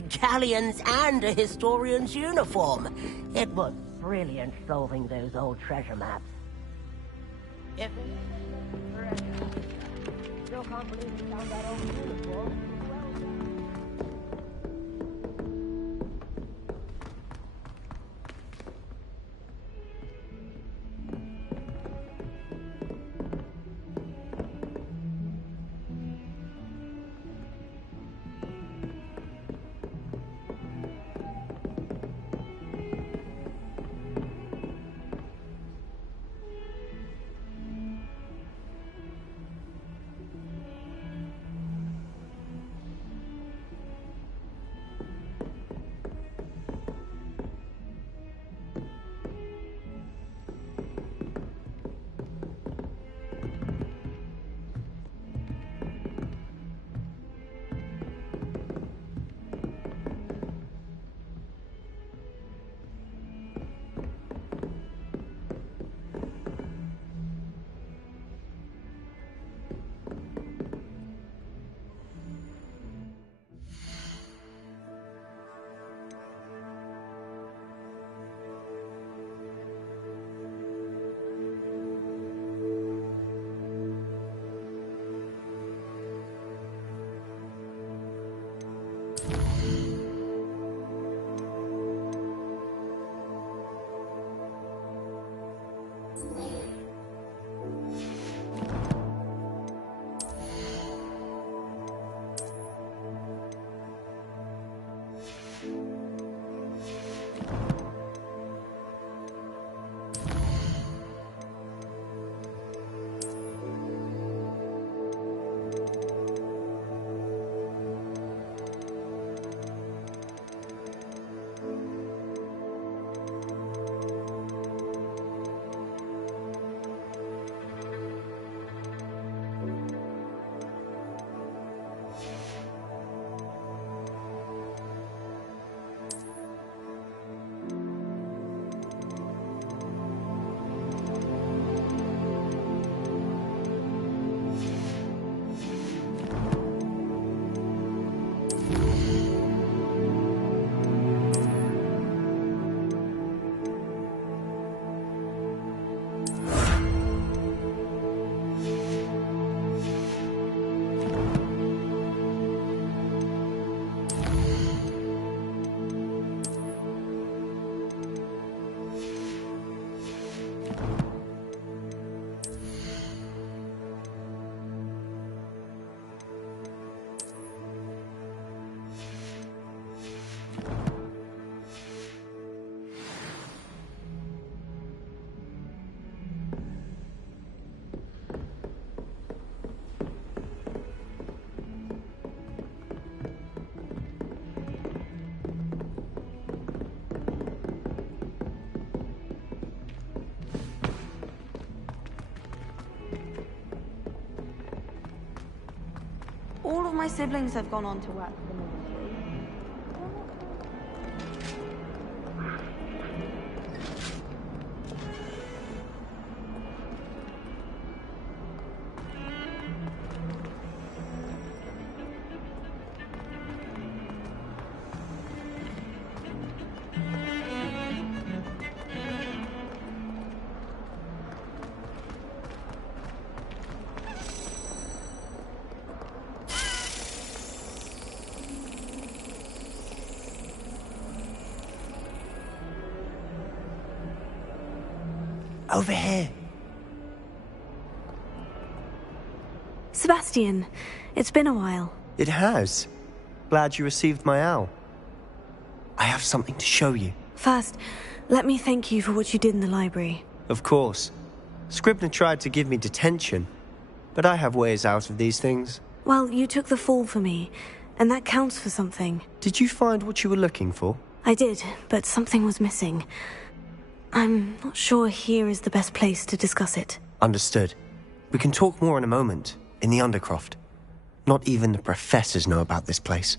Galleons and a historian's uniform. It was brilliant solving those old treasure maps. If still can't believe you found that old uniform. Well done. All of my siblings have gone on to work for the military. Over here. Sebastian, it's been a while. It has. Glad you received my owl. I have something to show you. First, let me thank you for what you did in the library. Of course. Scribner tried to give me detention, but I have ways out of these things. Well, you took the fall for me, and that counts for something. Did you find what you were looking for? I did, but something was missing. I'm not sure here is the best place to discuss it. Understood. We can talk more in a moment, in the Undercroft. Not even the professors know about this place.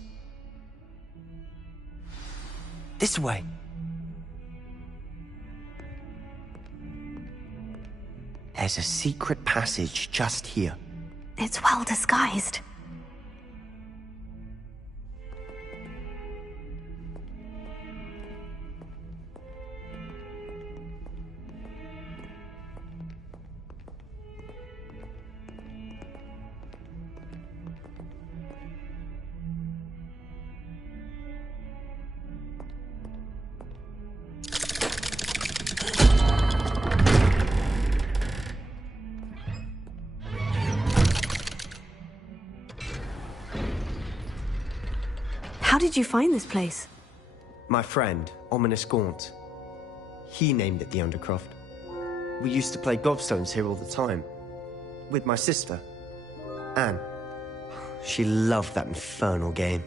This way. There's a secret passage just here. It's well disguised. did you find this place? My friend, Ominous Gaunt. He named it the Undercroft. We used to play gobstones here all the time. With my sister, Anne. She loved that infernal game.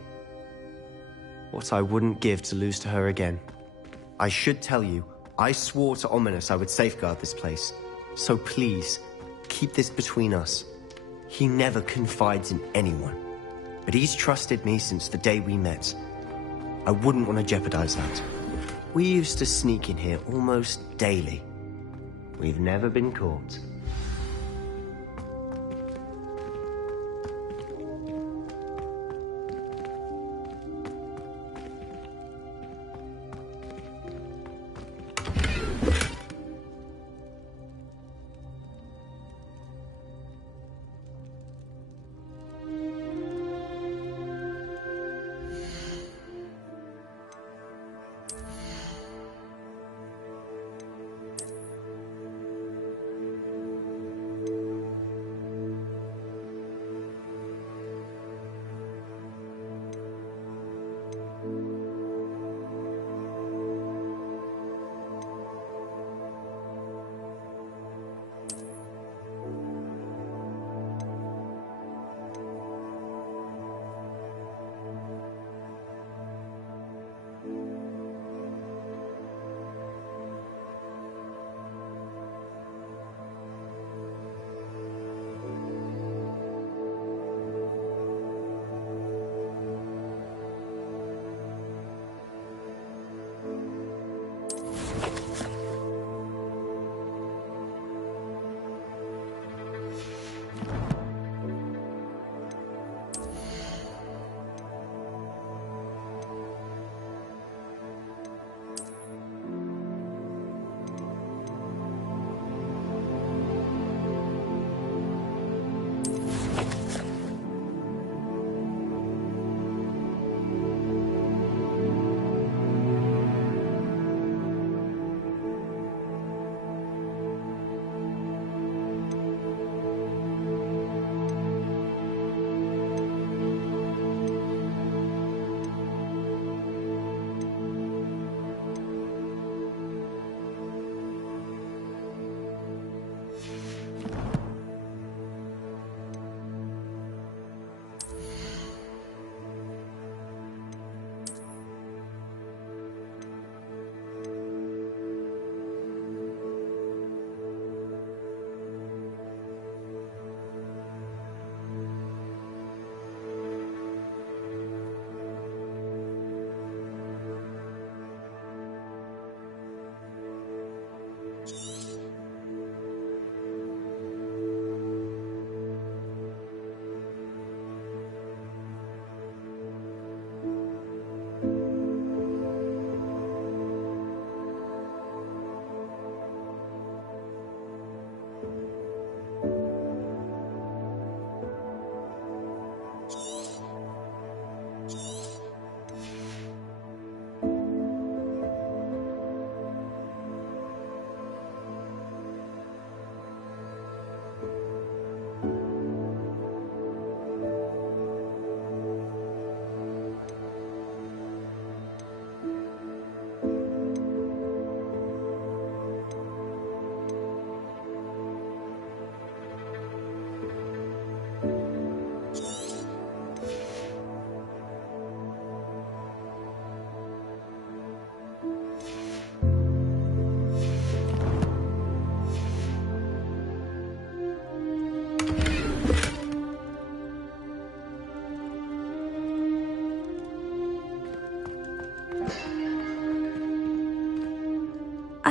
What I wouldn't give to lose to her again. I should tell you, I swore to Ominous I would safeguard this place. So please, keep this between us. He never confides in anyone. But he's trusted me since the day we met. I wouldn't want to jeopardize that. We used to sneak in here almost daily. We've never been caught.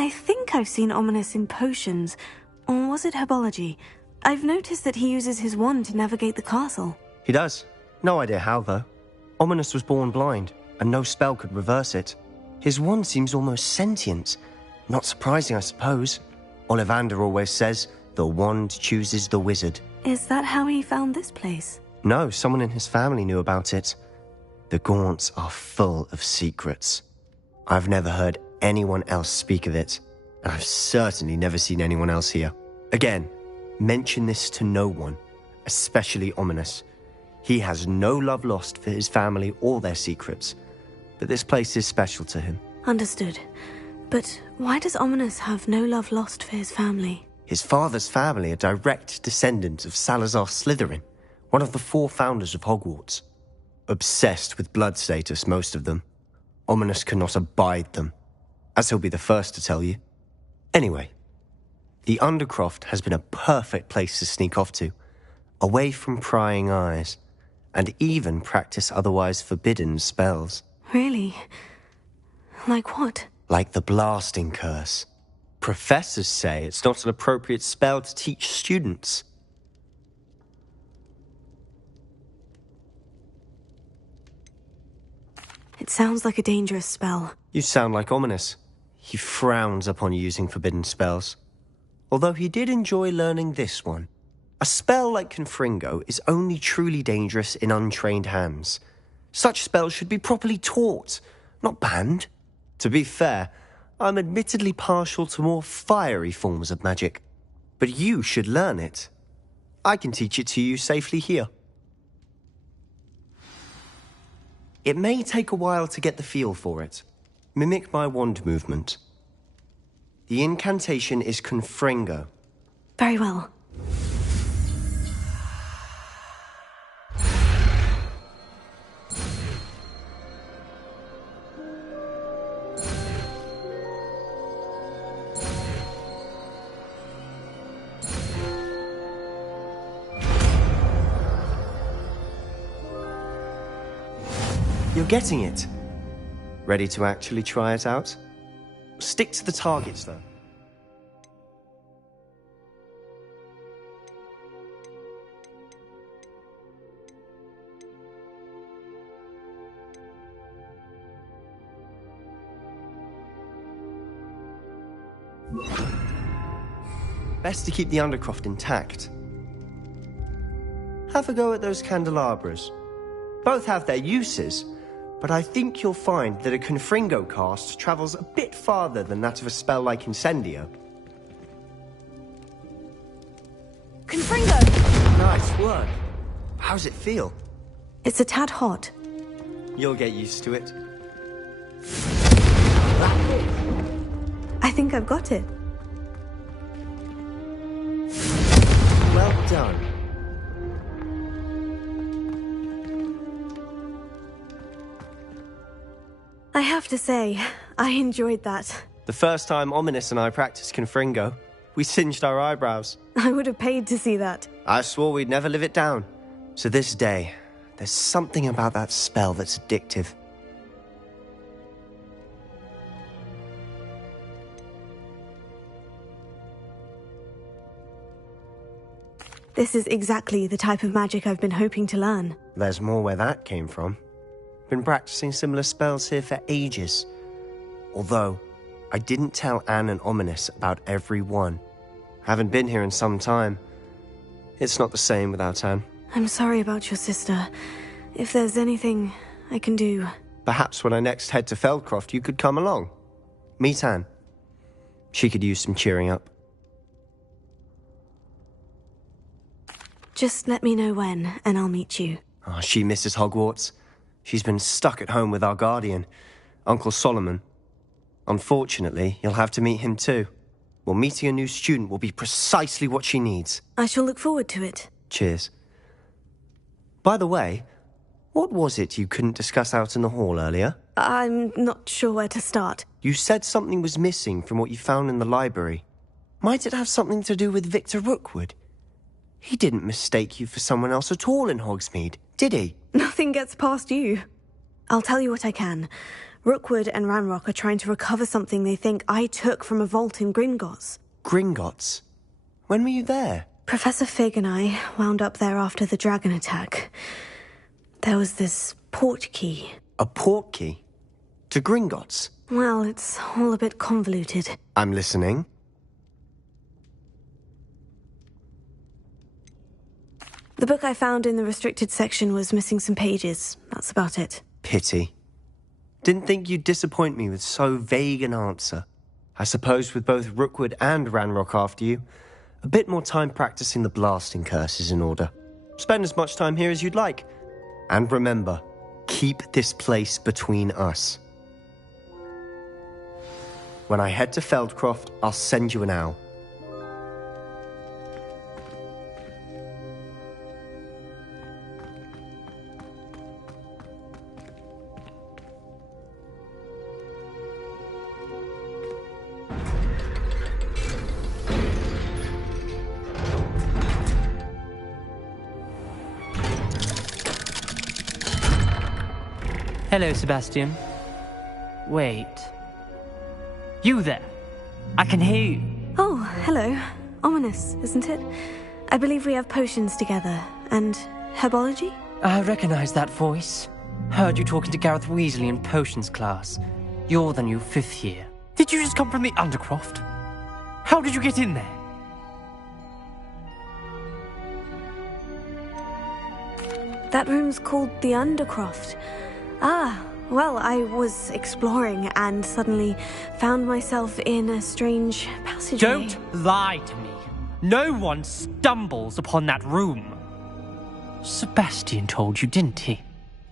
I think I've seen Ominous in potions, or was it herbology? I've noticed that he uses his wand to navigate the castle. He does. No idea how, though. Ominous was born blind, and no spell could reverse it. His wand seems almost sentient. Not surprising, I suppose. Ollivander always says, the wand chooses the wizard. Is that how he found this place? No, someone in his family knew about it. The Gaunts are full of secrets. I've never heard anyone else speak of it, and I've certainly never seen anyone else here. Again, mention this to no one, especially Ominous. He has no love lost for his family or their secrets, but this place is special to him. Understood. But why does Ominous have no love lost for his family? His father's family are direct descendants of Salazar Slytherin, one of the 4 founders of Hogwarts. Obsessed with blood status, most of them. Ominous cannot abide them, as he'll be the first to tell you. Anyway, the Undercroft has been a perfect place to sneak off to, away from prying eyes, and even practice otherwise forbidden spells. Really? Like what? Like the blasting curse. Professors say it's not an appropriate spell to teach students. It sounds like a dangerous spell. You sound like Ominous. He frowns upon using forbidden spells. Although he did enjoy learning this one. A spell like Confringo is only truly dangerous in untrained hands. Such spells should be properly taught, not banned. To be fair, I'm admittedly partial to more fiery forms of magic. But you should learn it. I can teach it to you safely here. It may take a while to get the feel for it. Mimic my wand movement. The incantation is Confringo. Very well. You're getting it. Ready to actually try it out? Stick to the targets, though. Best to keep the Undercroft intact. Have a go at those candelabras. Both have their uses, but I think you'll find that a Confringo cast travels a bit farther than that of a spell like Incendio. Confringo! Nice work. How's it feel? It's a tad hot. You'll get used to it. I think I've got it. Well done. I have to say, I enjoyed that. The first time Ominous and I practiced Confringo, we singed our eyebrows. I would have paid to see that. I swore we'd never live it down. To this day, there's something about that spell that's addictive. This is exactly the type of magic I've been hoping to learn. There's more where that came from. Been practicing similar spells here for ages. Although, I didn't tell Anne and Ominous about every one. Haven't been here in some time. It's not the same without Anne. I'm sorry about your sister. If there's anything I can do... Perhaps when I next head to Feldcroft, you could come along. Meet Anne. She could use some cheering up. Just let me know when, and I'll meet you. Oh, she misses Hogwarts. She's been stuck at home with our guardian, Uncle Solomon. Unfortunately, you'll have to meet him too. Well, meeting a new student will be precisely what she needs. I shall look forward to it. Cheers. By the way, what was it you couldn't discuss out in the hall earlier? I'm not sure where to start. You said something was missing from what you found in the library. Might it have something to do with Victor Rookwood? He didn't mistake you for someone else at all in Hogsmeade, did he? Nothing gets past you. I'll tell you what I can. Rookwood and Ranrock are trying to recover something they think I took from a vault in Gringotts. Gringotts? When were you there? Professor Fig and I wound up there after the dragon attack. There was this port key. A port key? To Gringotts? Well, it's all a bit convoluted. I'm listening. The book I found in the restricted section was missing some pages. That's about it. Pity. Didn't think you'd disappoint me with so vague an answer. I suppose with both Rookwood and Ranrock after you, a bit more time practicing the blasting curse is in order. Spend as much time here as you'd like. And remember, keep this place between us. When I head to Feldcroft, I'll send you an owl. Hello, Sebastian. Wait. You there? I can hear you. Oh, hello. Ominous, isn't it? I believe we have potions together. And herbology? I recognize that voice. Heard you talking to Gareth Weasley in potions class. You're the new 5th year. Did you just come from the Undercroft? How did you get in there? That room's called the Undercroft. Ah, well, I was exploring and suddenly found myself in a strange passageway. Don't lie to me. No one stumbles upon that room. Sebastian told you, didn't he?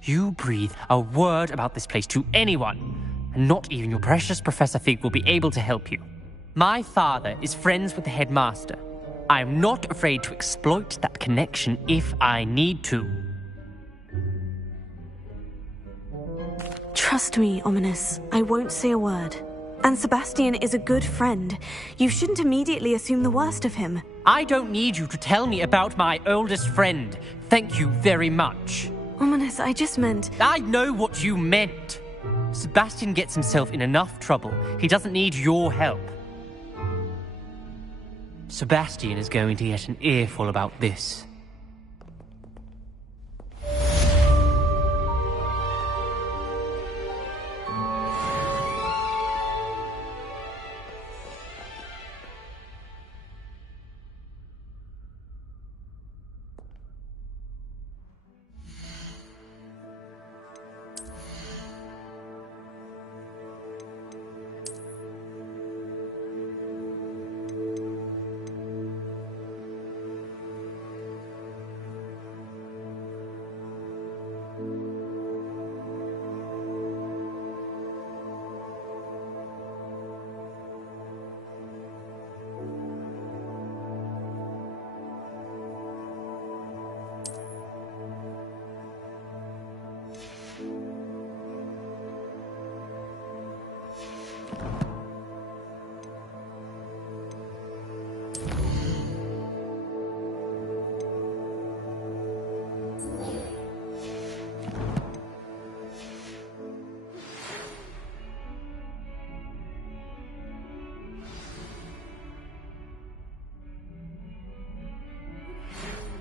You breathe a word about this place to anyone, and not even your precious Professor Fig will be able to help you. My father is friends with the headmaster. I am not afraid to exploit that connection if I need to. Trust me, Ominous. I won't say a word. And Sebastian is a good friend. You shouldn't immediately assume the worst of him. I don't need you to tell me about my oldest friend. Thank you very much. Ominous, I just meant... I know what you meant. Sebastian gets himself in enough trouble. He doesn't need your help. Sebastian is going to get an earful about this.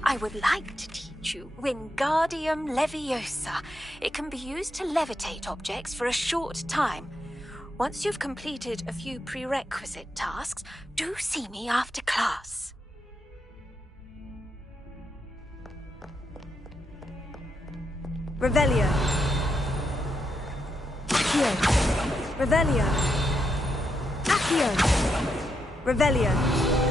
I would like to teach you Wingardium Leviosa. It can be used to levitate objects for a short time. Once you've completed a few prerequisite tasks, do see me after class. Revelio. Accio. Revelio. Accio. Revelio.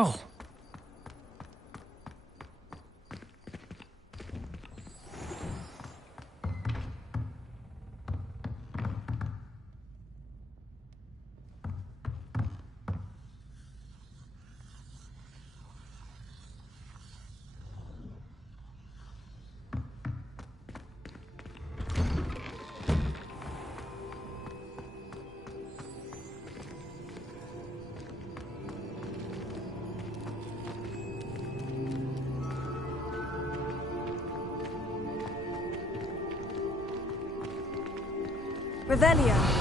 Oh. Revelio.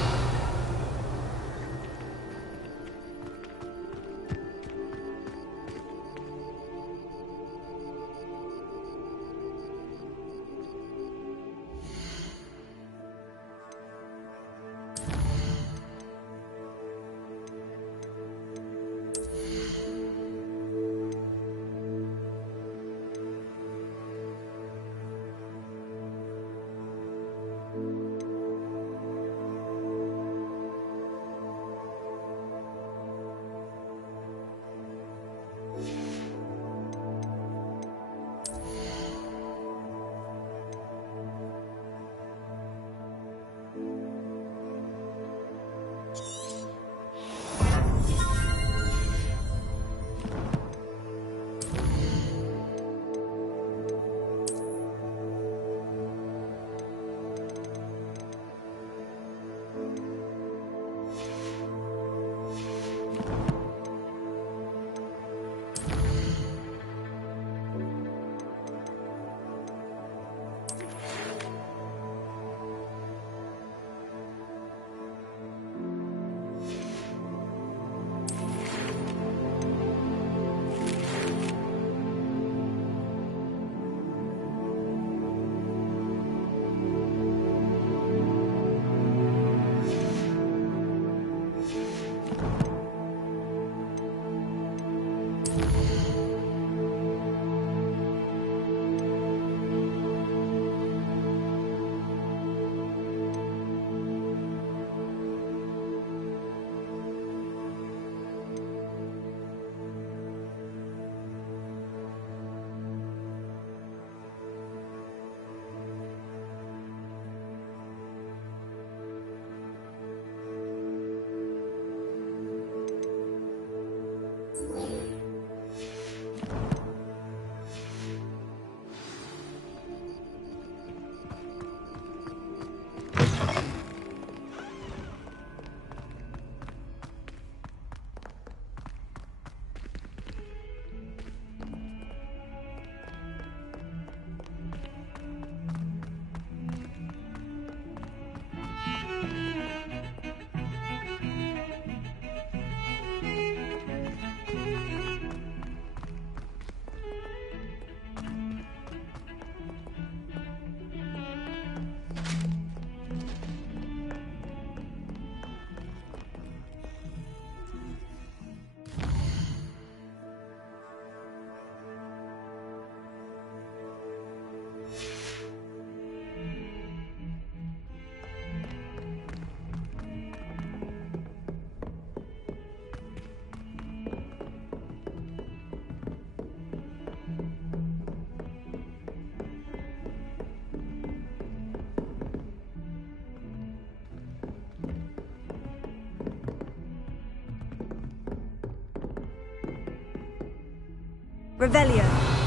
Revelio.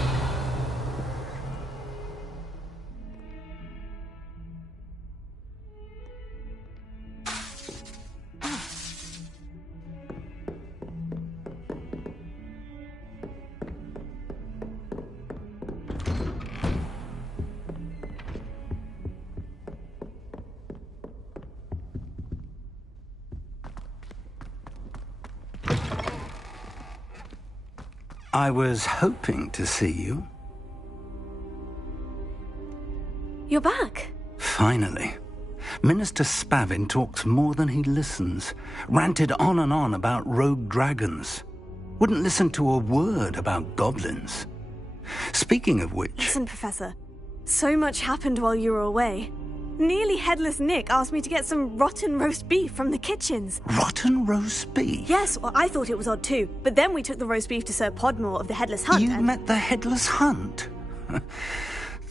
I was hoping to see you. You're back. Finally. Minister Spavin talks more than he listens. Ranted on and on about rogue dragons. Wouldn't listen to a word about goblins. Speaking of which... Listen, Professor. So much happened while you were away. Nearly Headless Nick asked me to get some rotten roast beef from the kitchens. Rotten roast beef? Yes, well, I thought it was odd too. But then we took the roast beef to Sir Podmore of the Headless Hunt. You met the Headless Hunt?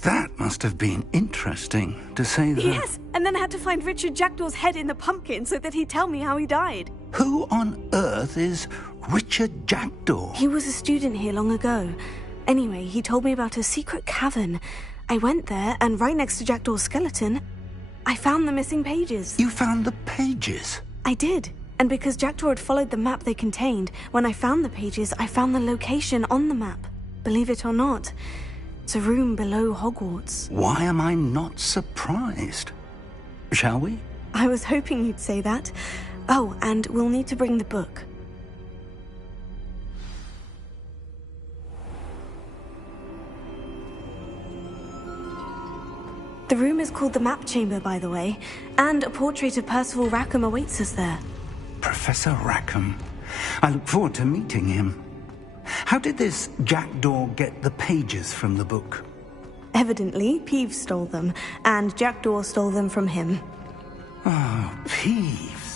That must have been interesting, to say the... Yes, and then I had to find Richard Jackdaw's head in the pumpkin so that he'd tell me how he died. Who on earth is Richard Jackdaw? He was a student here long ago. Anyway, he told me about a secret cavern. I went there, and right next to Jackdaw's skeleton, I found the missing pages. You found the pages? I did. And because Jackdaw had followed the map they contained, when I found the pages, I found the location on the map. Believe it or not, it's a room below Hogwarts. Why am I not surprised? Shall we? I was hoping you'd say that. Oh, and we'll need to bring the book. The room is called the Map Chamber, by the way, and a portrait of Percival Rackham awaits us there. Professor Rackham. I look forward to meeting him. How did this Jackdaw get the pages from the book? Evidently, Peeves stole them, and Jackdaw stole them from him. Oh, Peeves.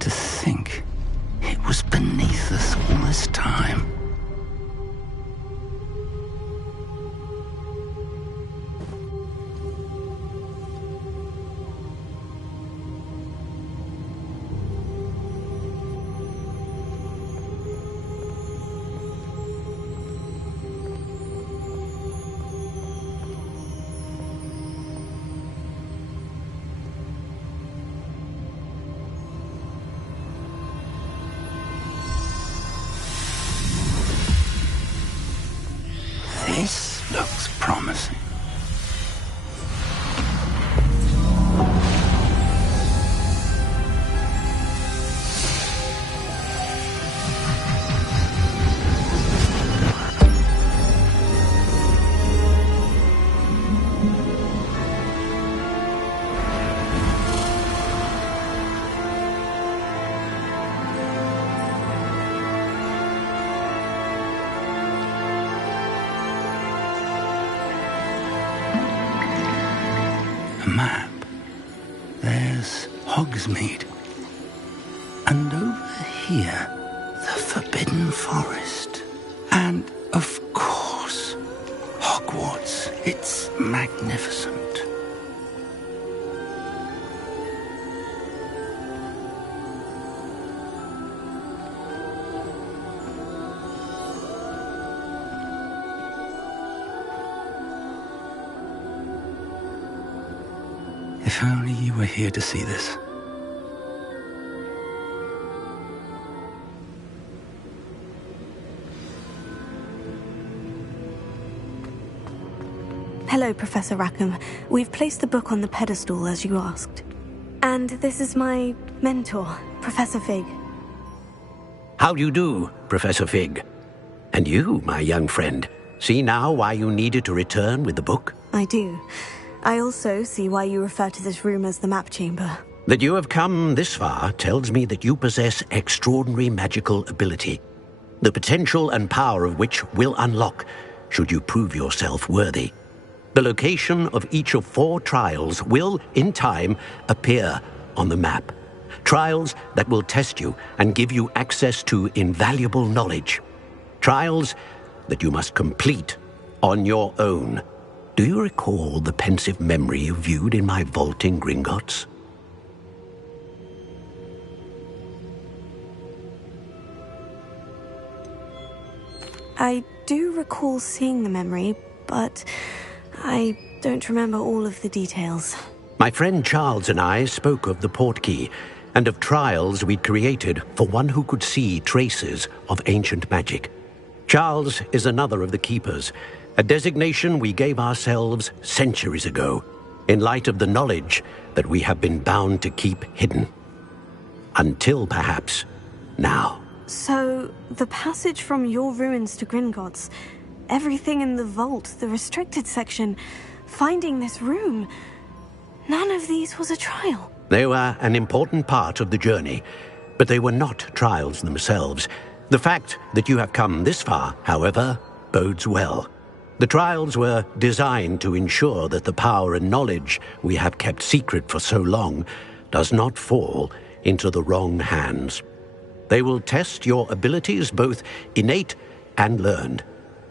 To think it was beneath us all this time. This looks promising. A map. There's Hogsmeade. And over here, the Forbidden Forest. And, of course, Hogwarts. It's magnificent. If only you were here to see this. Hello, Professor Rackham. We've placed the book on the pedestal, as you asked. And this is my mentor, Professor Fig. How do you do, Professor Fig? And you, my young friend, see now why you needed to return with the book? I do. I also see why you refer to this room as the Map Chamber. That you have come this far tells me that you possess extraordinary magical ability, the potential and power of which will unlock should you prove yourself worthy. The location of each of 4 trials will, in time, appear on the map, Trials that will test you and give you access to invaluable knowledge. Trials that you must complete on your own. Do you recall the pensive memory you viewed in my vault in Gringotts? I do recall seeing the memory, but I don't remember all of the details. My friend Charles and I spoke of the portkey and of trials we'd created for one who could see traces of ancient magic. Charles is another of the keepers, a designation we gave ourselves centuries ago, in light of the knowledge that we have been bound to keep hidden. Until perhaps now. So, the passage from your ruins to Gringotts, everything in the vault, the restricted section, finding this room, none of these was a trial. They were an important part of the journey, but they were not trials themselves. The fact that you have come this far, however, bodes well. The trials were designed to ensure that the power and knowledge we have kept secret for so long does not fall into the wrong hands. They will test your abilities, both innate and learned.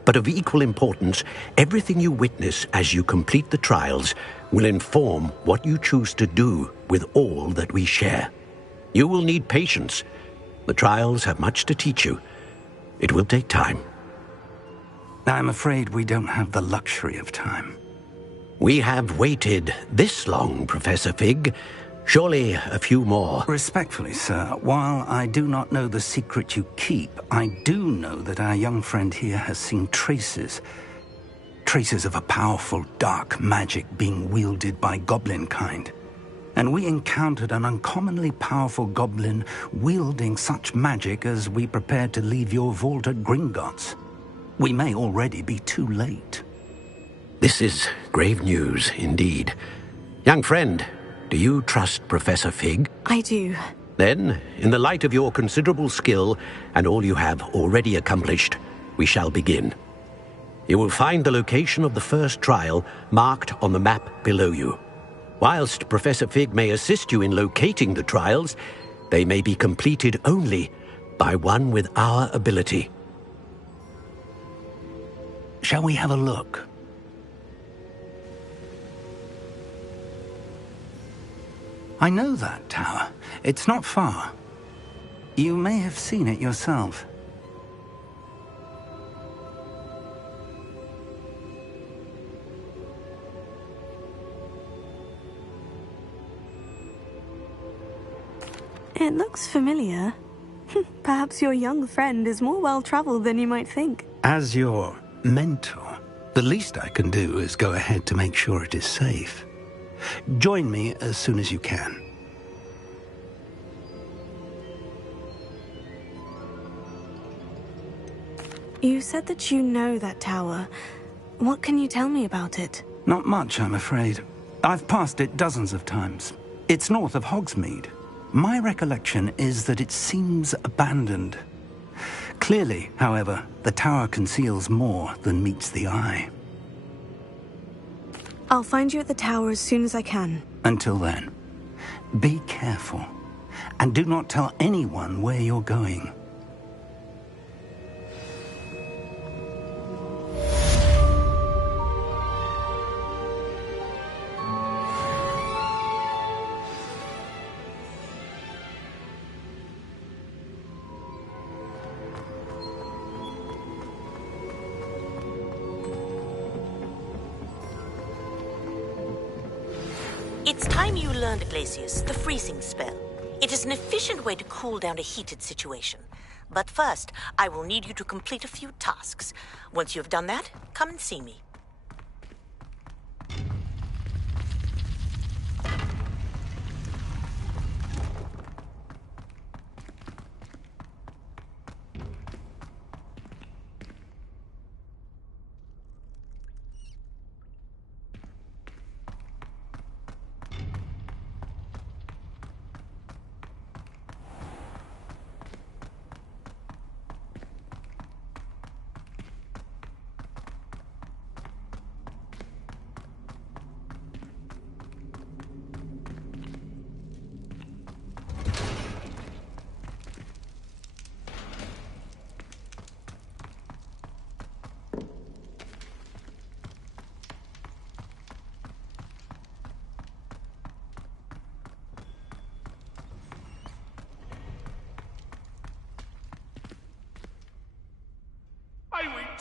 But of equal importance, everything you witness as you complete the trials will inform what you choose to do with all that we share. You will need patience. The trials have much to teach you. It will take time. I'm afraid we don't have the luxury of time. We have waited this long, Professor Fig. Surely a few more. Respectfully, sir, while I do not know the secret you keep, I do know that our young friend here has seen traces of a powerful dark magic being wielded by goblin kind. And we encountered an uncommonly powerful goblin wielding such magic as we prepared to leave your vault at Gringotts. We may already be too late. This is grave news indeed. Young friend, do you trust Professor Fig? I do. Then, in the light of your considerable skill and all you have already accomplished, we shall begin. You will find the location of the first trial marked on the map below you. Whilst Professor Fig may assist you in locating the trials, they may be completed only by one with our ability. Shall we have a look? I know that tower. It's not far. You may have seen it yourself. It looks familiar. Perhaps your young friend is more well-traveled than you might think. As your mentor, the least I can do is go ahead to make sure it is safe. Join me as soon as you can. You said that you know that tower. What can you tell me about it? Not much, I'm afraid. I've passed it dozens of times. It's north of Hogsmeade. My recollection is that it seems abandoned. Clearly, however, the tower conceals more than meets the eye. I'll find you at the tower as soon as I can. Until then, be careful, and do not tell anyone where you're going. It's time you learned, Glacius, the freezing spell. It is an efficient way to cool down a heated situation. But first, I will need you to complete a few tasks. Once you have done that, come and see me.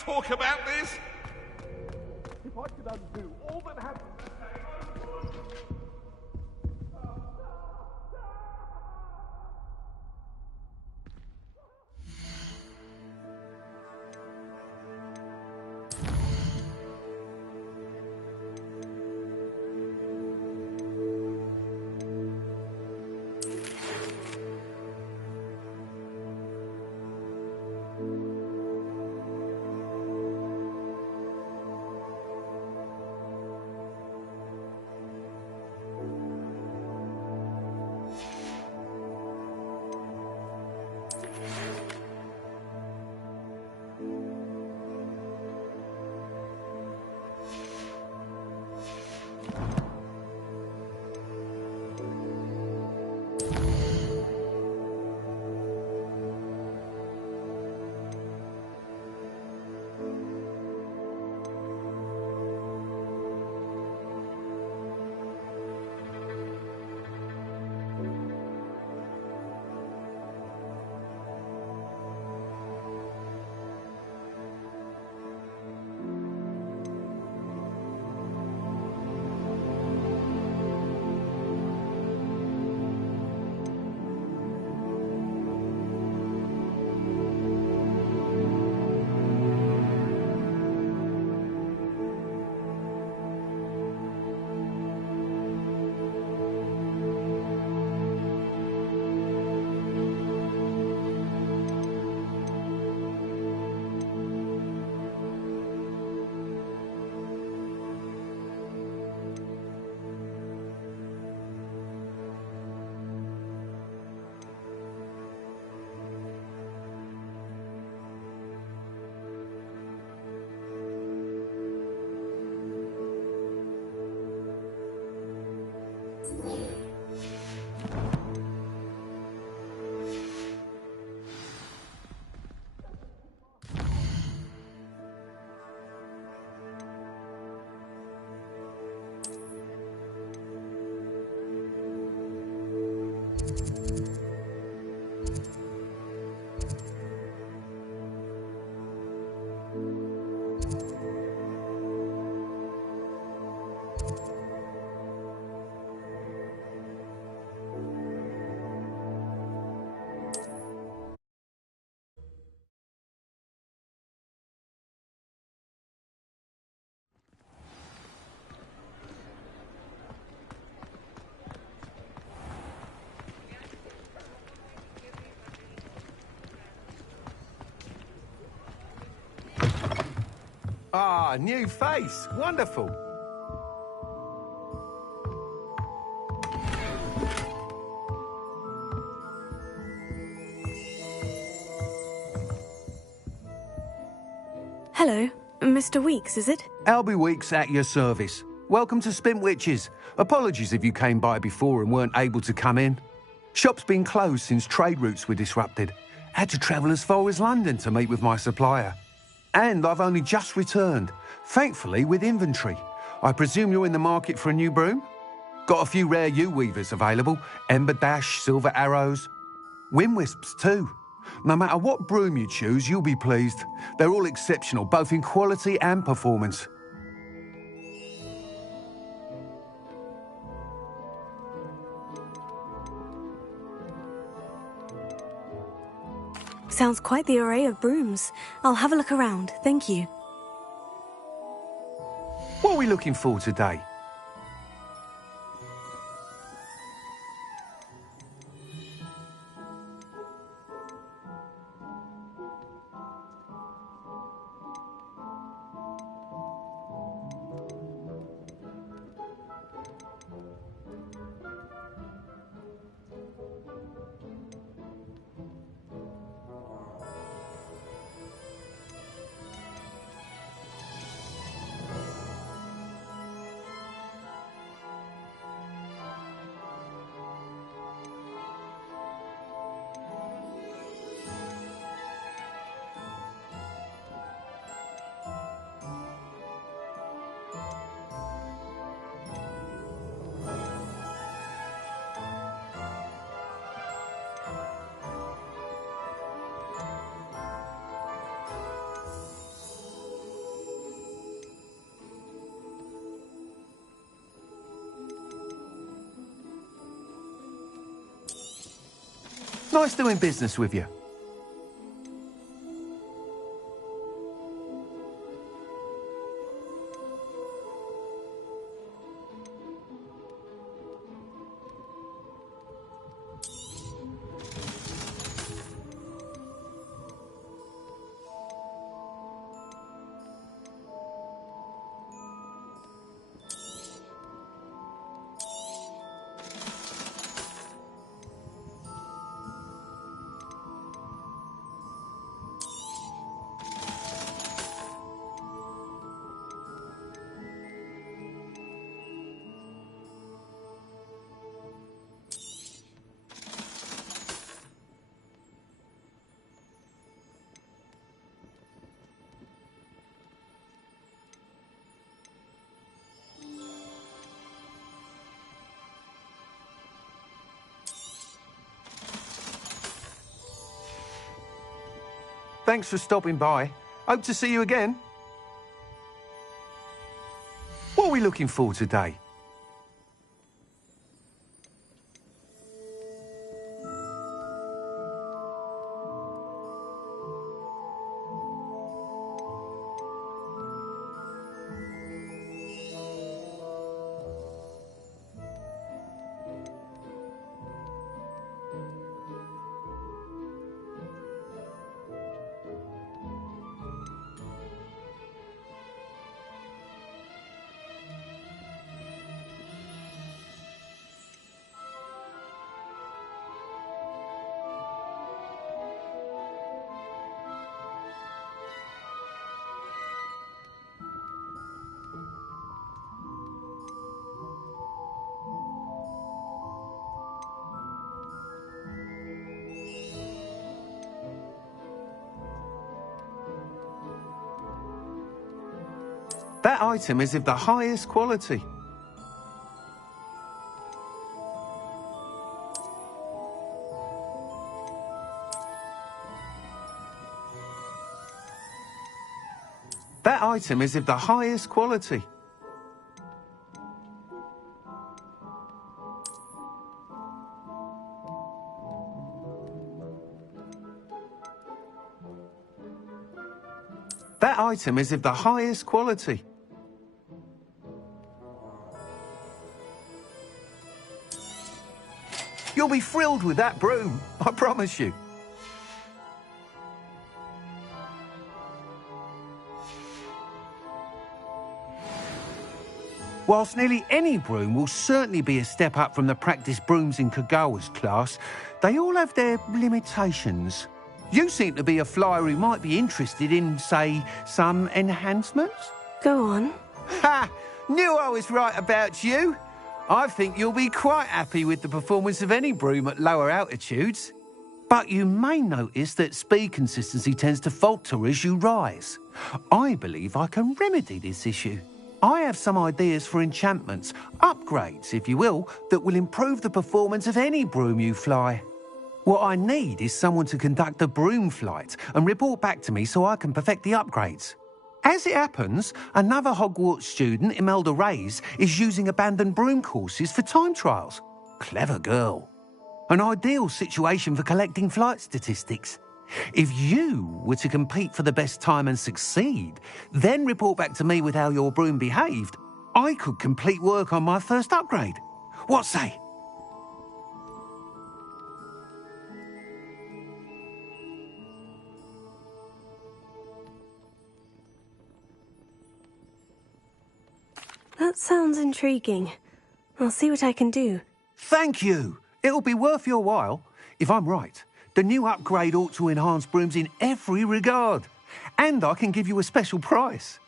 talk about this? If I could undo all that happened that day, I would. Ah, new face. Wonderful. Hello, Mr. Weeks, is it? Albie Weeks at your service. Welcome to Spintwitches. Apologies if you came by before and weren't able to come in. Shop's been closed since trade routes were disrupted. Had to travel as far as London to meet with my supplier. And I've only just returned, thankfully with inventory. I presume you're in the market for a new broom? Got a few rare yew-weavers available, Ember Dash, Silver Arrows, Wind Wisps too. No matter what broom you choose, you'll be pleased. They're all exceptional, both in quality and performance. Sounds quite the array of brooms. I'll have a look around, thank you. What are we looking for today? Nice doing business with you. Thanks for stopping by. Hope to see you again. What are we looking for today? That item is of the highest quality. That item is of the highest quality. That item is of the highest quality. You'll be thrilled with that broom, I promise you. Whilst nearly any broom will certainly be a step up from the practice brooms in Kagawa's class, they all have their limitations. You seem to be a flyer who might be interested in, say, some enhancements? Go on. Ha! Knew I was right about you. I think you'll be quite happy with the performance of any broom at lower altitudes. But you may notice that speed consistency tends to falter as you rise. I believe I can remedy this issue. I have some ideas for enchantments, upgrades, if you will, that will improve the performance of any broom you fly. What I need is someone to conduct a broom flight and report back to me so I can perfect the upgrades. As it happens, another Hogwarts student, Imelda Reyes, is using abandoned broom courses for time trials. Clever girl. An ideal situation for collecting flight statistics. If you were to compete for the best time and succeed, then report back to me with how your broom behaved, I could complete work on my first upgrade. What say? That sounds intriguing. I'll see what I can do. Thank you. It'll be worth your while. If I'm right, the new upgrade ought to enhance brooms in every regard. And I can give you a special price.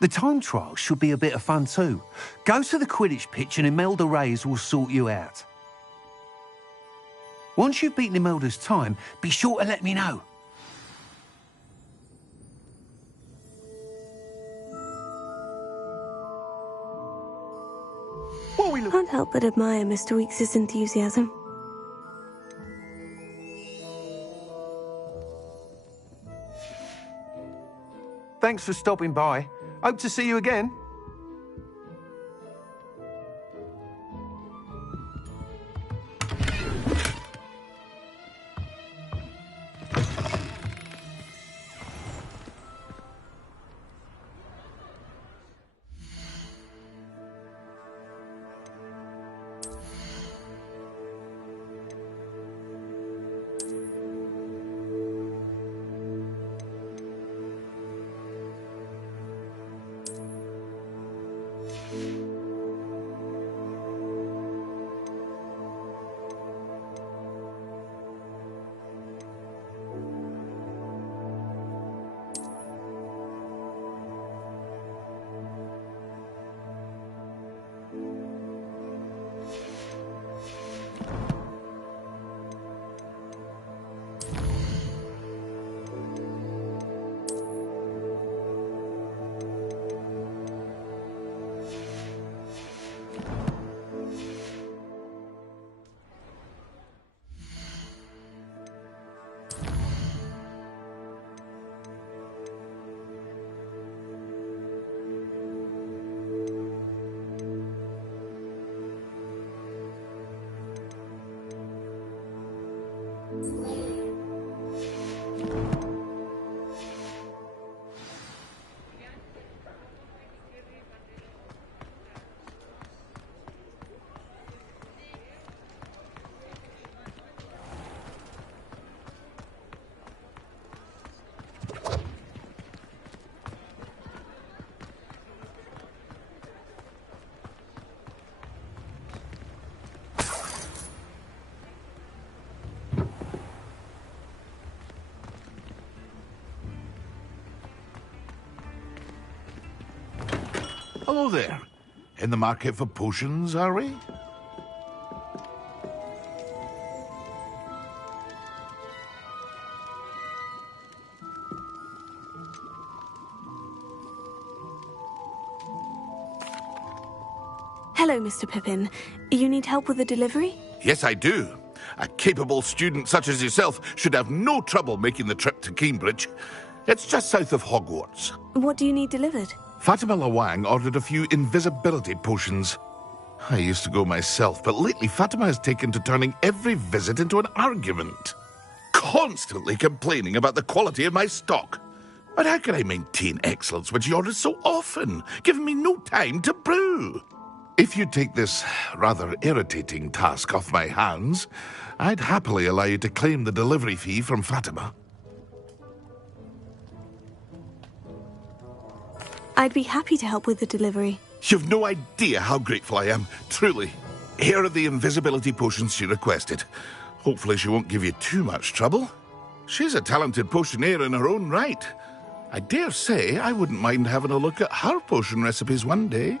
The time trial should be a bit of fun too. Go to the Quidditch pitch and Imelda Reyes will sort you out. Once you've beaten Imelda's time, be sure to let me know. Can't help but admire Mr. Weekes' enthusiasm. Thanks for stopping by. Hope to see you again. Hello there. In the market for potions, are we? Hello, Mr. Pippin. You need help with a delivery? Yes, I do. A capable student such as yourself should have no trouble making the trip to Cambridge. It's just south of Hogwarts. What do you need delivered? Fatima Lawang ordered a few invisibility potions. I used to go myself, but lately Fatima has taken to turning every visit into an argument. Constantly complaining about the quality of my stock. But how can I maintain excellence when she orders so often, giving me no time to brew? If you take this rather irritating task off my hands, I'd happily allow you to claim the delivery fee from Fatima. I'd be happy to help with the delivery. You've no idea how grateful I am, truly. Here are the invisibility potions she requested. Hopefully she won't give you too much trouble. She's a talented potioneer in her own right. I dare say I wouldn't mind having a look at her potion recipes one day.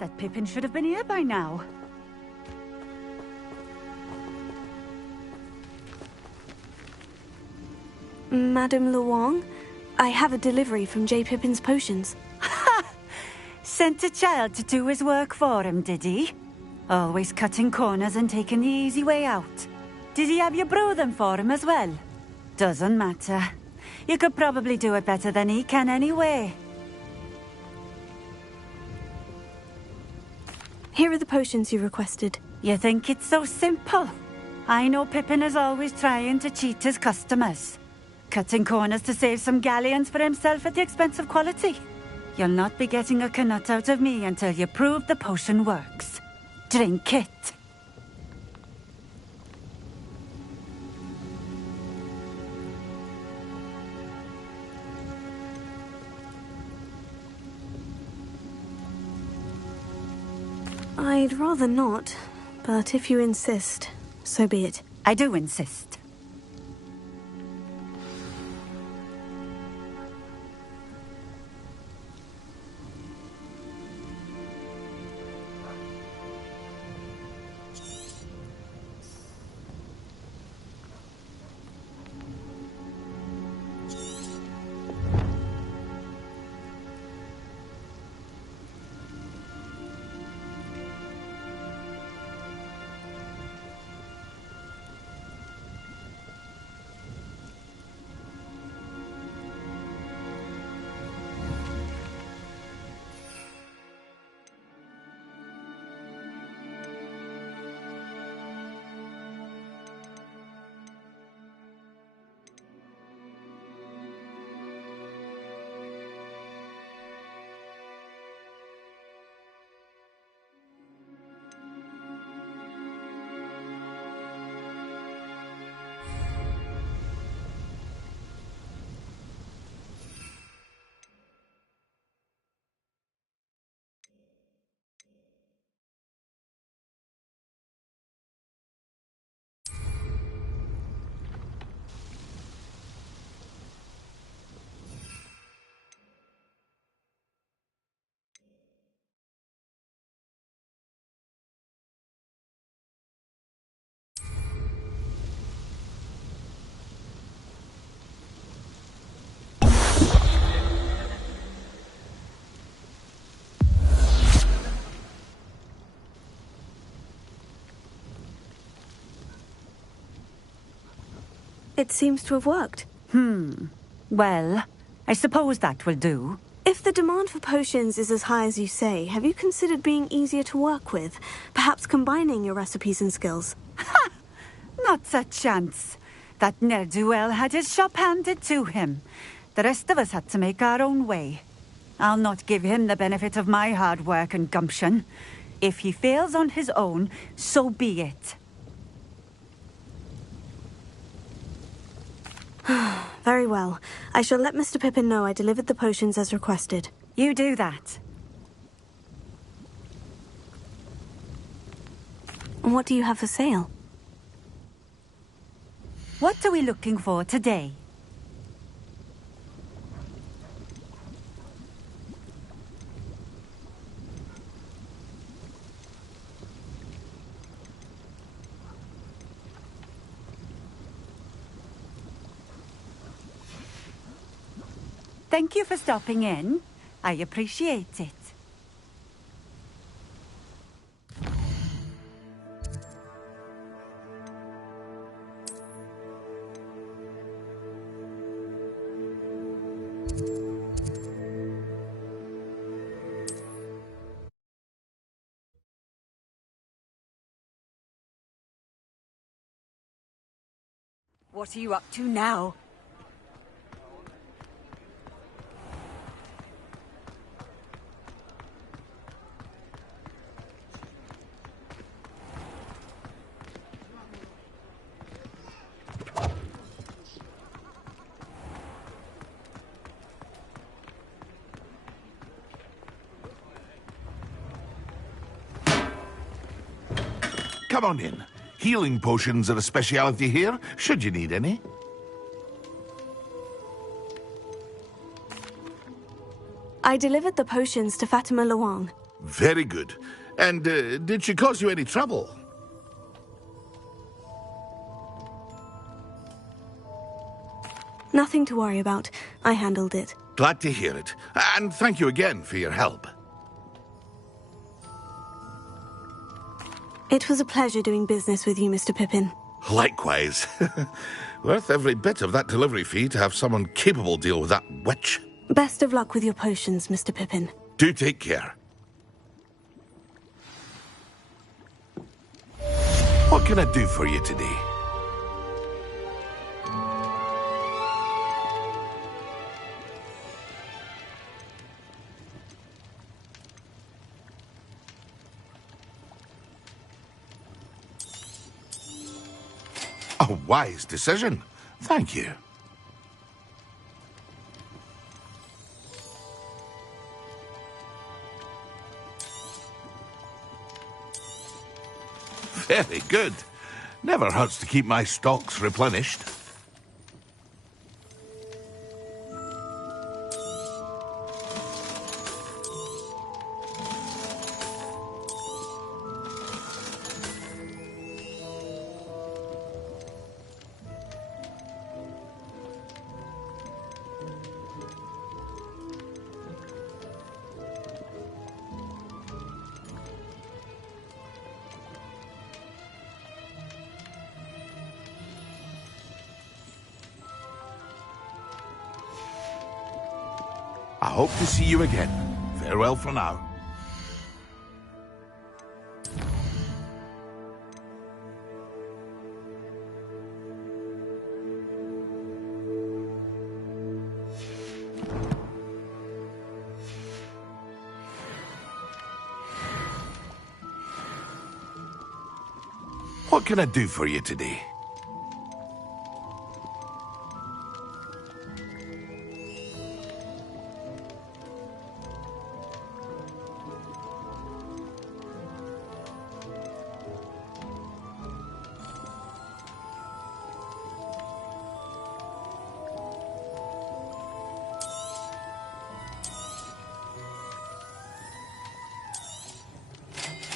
That Pippin should have been here by now. Madame Luong, I have a delivery from J. Pippin's potions. Ha! Sent a child to do his work for him, did he? Always cutting corners and taking the easy way out. Did he have you brew them for him as well? Doesn't matter. You could probably do it better than he can anyway. Here are the potions you requested. You think it's so simple? I know Pippin is always trying to cheat his customers. Cutting corners to save some galleons for himself at the expense of quality. You'll not be getting a canut out of me until you prove the potion works. Drink it. I'd rather not, but if you insist, so be it. I do insist. It seems to have worked. Well, I suppose that will do. If the demand for potions is as high as you say, have you considered being easier to work with? Perhaps combining your recipes and skills? Ha! Not a chance. That ne'er-do-well had his shop handed to him. The rest of us had to make our own way. I'll not give him the benefit of my hard work and gumption. If he fails on his own, so be it. Very well. I shall let Mr. Pippin know I delivered the potions as requested. You do that. And what do you have for sale? What are we looking for today? Thank you for stopping in. I appreciate it. What are you up to now? Come on in. Healing potions are a speciality here, should you need any. I delivered the potions to Fatima Luong. Very good. And did she cause you any trouble? Nothing to worry about. I handled it. Glad to hear it. And thank you again for your help. It was a pleasure doing business with you, Mr. Pippin. Likewise. Worth every bit of that delivery fee to have someone capable deal with that witch. Best of luck with your potions, Mr. Pippin. Do take care. What can I do for you today? A wise decision. Thank you. Very good. Never hurts to keep my stocks replenished. I hope to see you again. Farewell for now. What can I do for you today?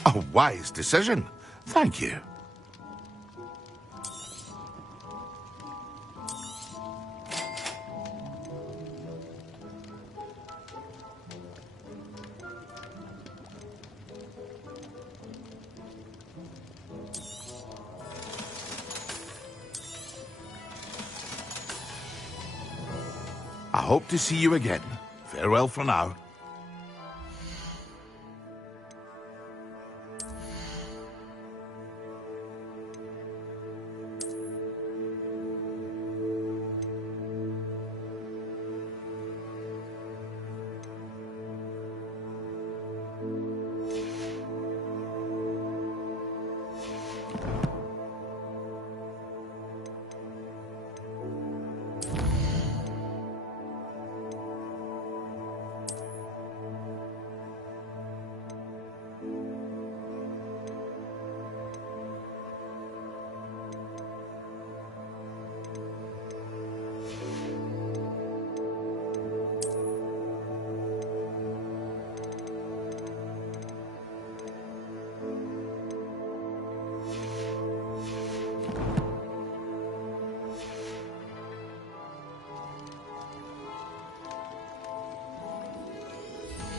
A wise decision. Thank you. I hope to see you again. Farewell for now.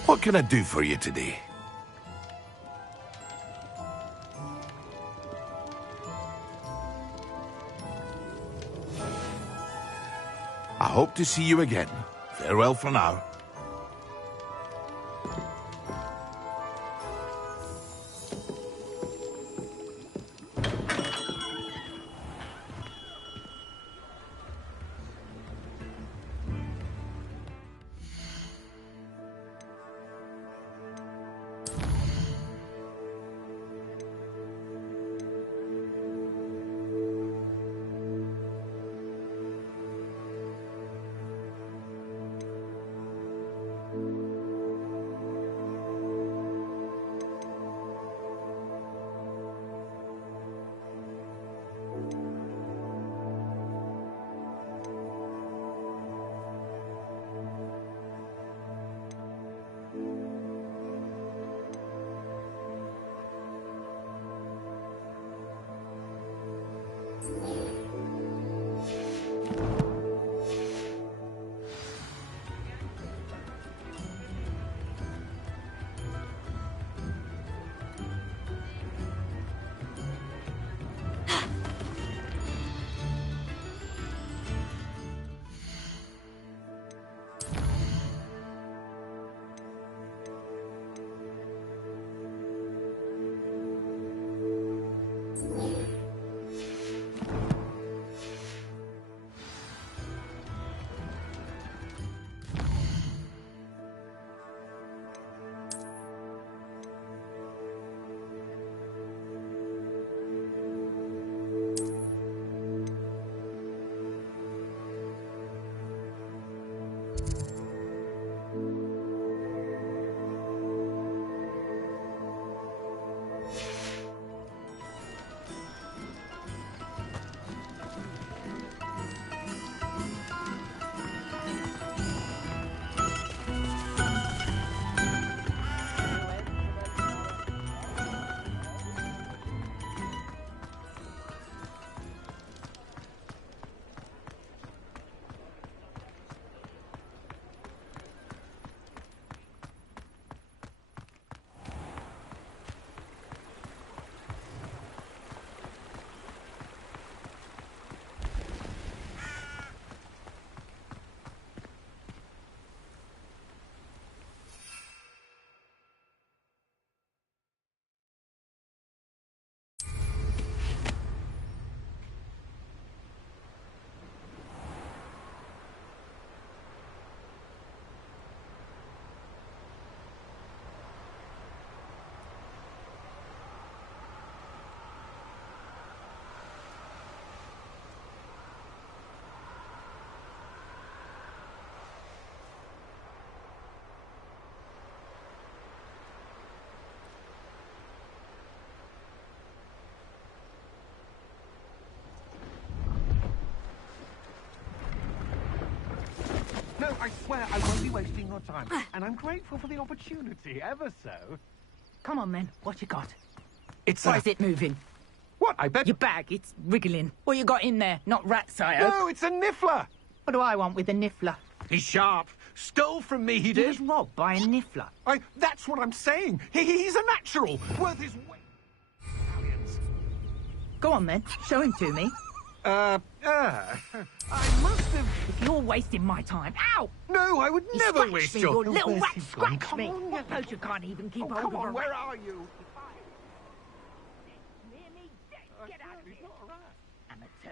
What can I do for you today? I hope to see you again. Farewell for now. No, I swear I won't be wasting your time. And I'm grateful for the opportunity, ever so. Come on, then. What you got? It's Why is it moving? What? I bet... Your bag, it's wriggling. What you got in there? Not rats, I hope. No, it's a niffler! What do I want with a niffler? He's sharp. Stole from me, he He did. was robbed by a niffler. That's what I'm saying. He's a natural. Worth his weight. Go on, then. Show him to me. I must have... If you're wasting my time... Ow! No, I would You never scratched waste me, your... you little where's rat, he gone? scratch Come me. on, What knows you can't even keep hold come of a on, where rat? are you? Near me, get out of here. Amateur.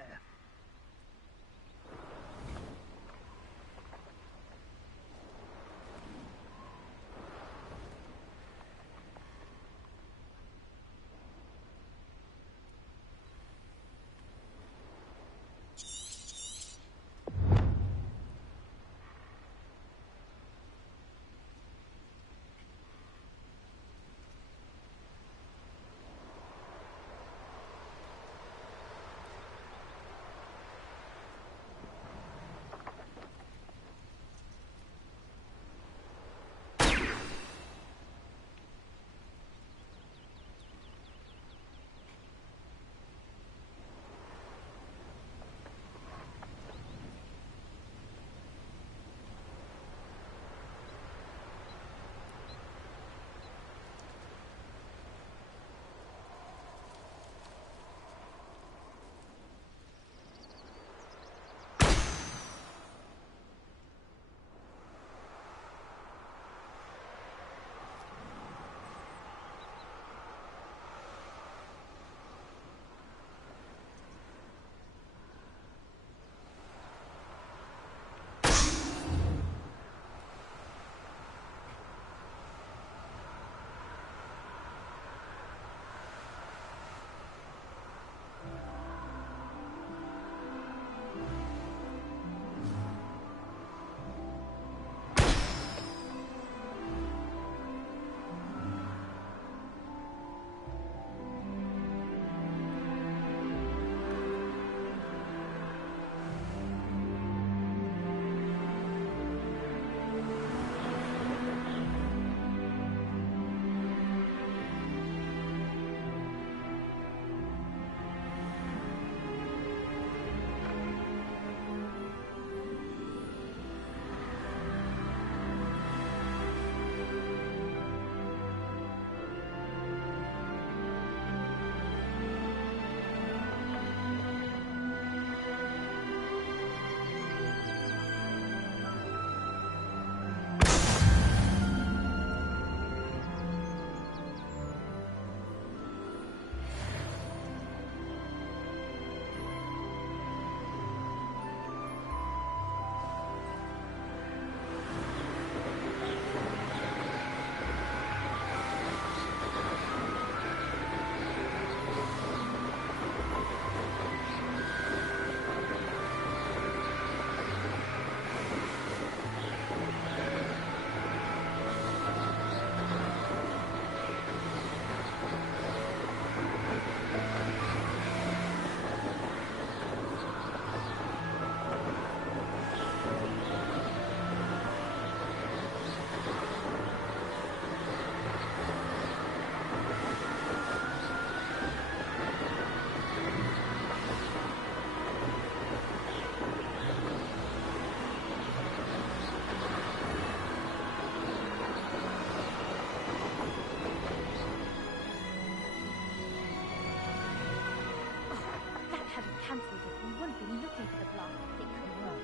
been looking for the blast thick and well.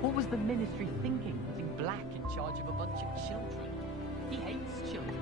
What was the Ministry thinking, putting Black in charge of a bunch of children? He hates children.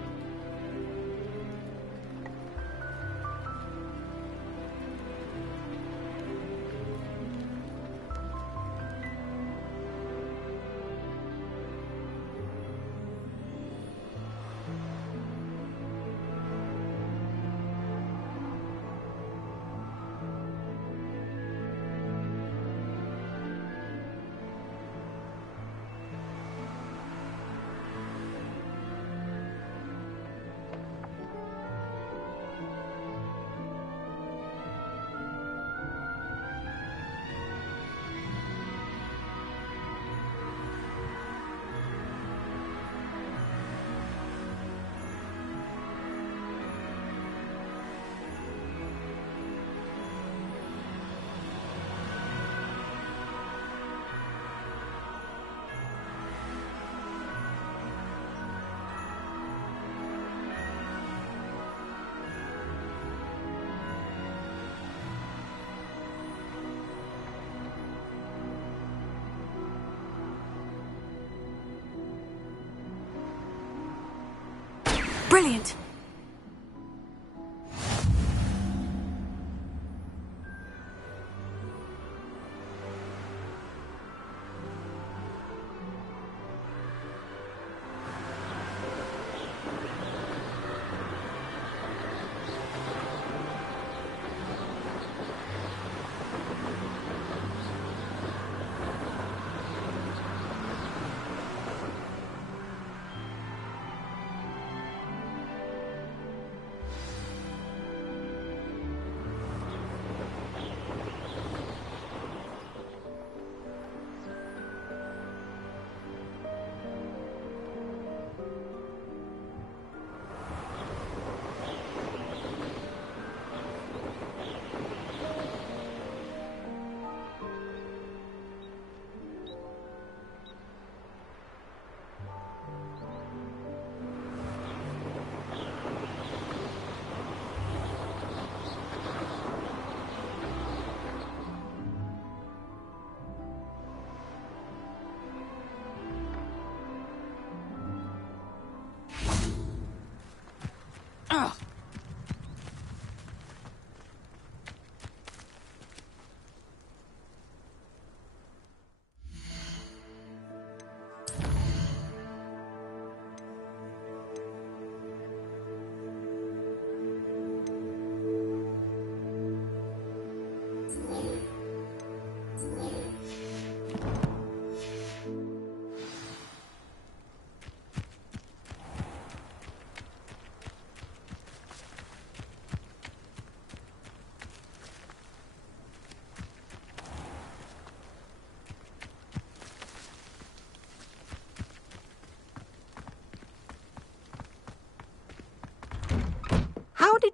Brilliant!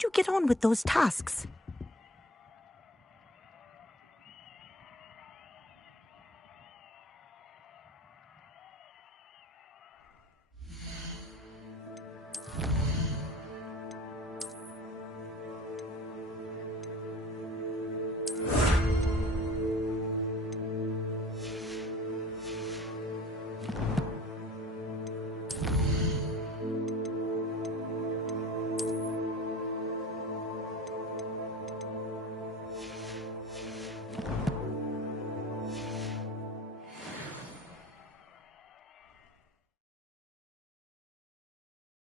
you get on with those tasks?